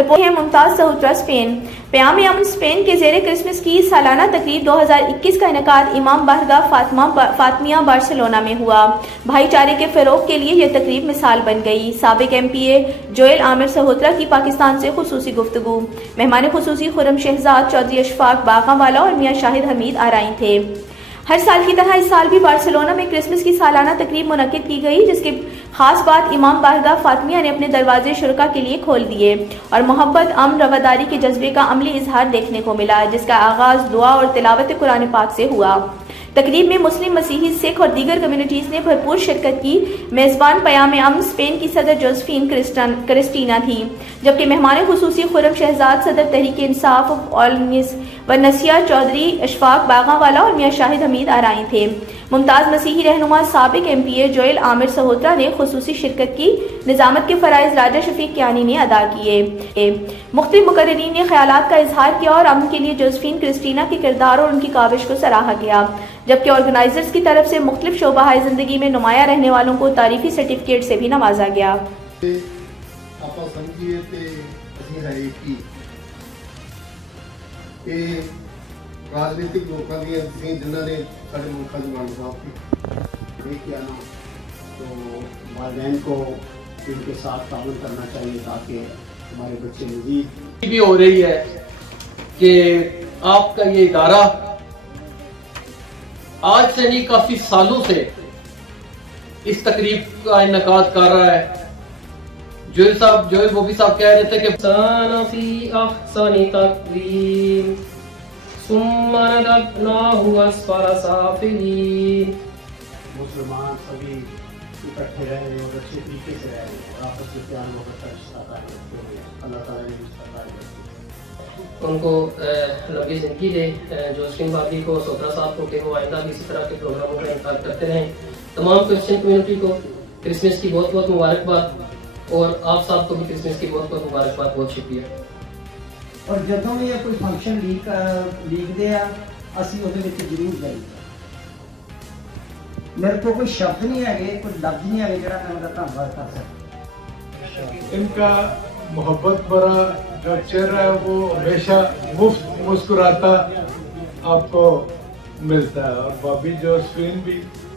Report ہے ممتاز سہوترا Spain. پیام امن اسپین کے زیر کرسمس کی سالانہ تقریب 2021 کا انعقاد امام بارگاہ فاطمیہ بارسلونا میں ہوا۔ بھائی چارے کے فروغ کے لیے یہ تقریب مثال بن گئی۔ سابق ایم پی اے جوئل عامر سہوترا کی پاکستان سے خصوصی گفتگو۔ مہمان خصوصی خرم شہزاد چودھری اشفاق باغاں والا اور میاں شاہد حمید آرائیں تھے۔ ہر سال کی طرح اس سال بھی بارسلونا میں کرسمس کی سالانہ تقریب منعقد کی گئی، جس کی خاص بات امام بارگاہ فاطمیہ نے اپنے دروازے شرکاء کے لیے کھول دیے اور محبت، امن، رواداری کے جذبے کا عملی اظہار دیکھنے کو ملا، جس کا آغاز دعا اور تلاوت قرآن پاک سے ہوا۔ تقریب میں مسلم، مسیحی، سکھ اور دیگر کمیونٹیز نے بھرپور شرکت کی۔ میزبان پیام امن اسپین کی صدر جوزفین کرسٹینا تھی، جبکہ مہمان خصوصی خرم شہزاد صدر تحریک انصاف و نسیہ چودھری اشفاق باغاں والا اور میاں شاہد حمید آرائیں تھے۔ ممتاز مسیحی رہنما سابق ایم پی اے جوئل عامر سہوترا نے خصوصی شرکت کی۔ نظامت کے فرائض راجہ شفیق کیانی نے ادا کیے۔ مختلف مقررین نے خیالات کا اظہار کیا اور امن کے لیے جوزفین کرسٹینا کے کردار اور ان کی کاوش کو سراہا گیا، جبکہ آرگنائزرز کی طرف سے مختلف شعبہ زندگی میں نمایاں رہنے والوں کو تعریفی سرٹیفکیٹ سے بھی نوازا گیا۔ راجنیتک لوگوں کی جنہوں نے سارے ملک کی مان صاحب یہ کیا نا، تو والدین کو ان کے ساتھ تعاون کرنا چاہیے تاکہ ہمارے بچے مزید بھی ہو رہی ہے کہ آپ کا یہ ادارہ آج سے نہیں کافی سالوں سے اس تقریب کا انعقاد کر رہا ہے۔ جوئل بوبی صاحب کہہ رہے تھے کہ سانا فی احسن تقویم ثم رددناہ اسفل سافلین۔ مسلمان سبھی اکٹھے رہے اور اچھے طریقے سے رہے اور آپس میں پیار محبت کا رشتہ قائم رکھتے ہوئے اللہ تعالیٰ نے رشتہ قائم رکھتے ان کو لمبی زندگی دے، جوزفین بھابھی کو، سہوترا صاحب کو، کہ وہ آئندہ بھی اسی طرح کے پروگراموں کا انعقاد کرتے رہیں۔ تمام کرسچن کمیونٹی کو کرسمس کی بہت بہت مبارکباد، اور آپ صاحب کو بھی کرسمس کی بہت بہت مبارکباد۔ بہت شکریہ۔ اور جدوں بھی کوئی فنکشن لیکتے ہیں اسی وہ ضرور جائیے۔ میرے کو کوئی شبد نہیں ہے، کوئی لفظ نہیں ہے جڑا میں ان کا دھنیواد کر سکتا۔ ان کا محبت بھرا جو چہرہ ہے وہ ہمیشہ مفت مسکراتا آپ کو ملتا ہے، اور بابی جوزفین بھی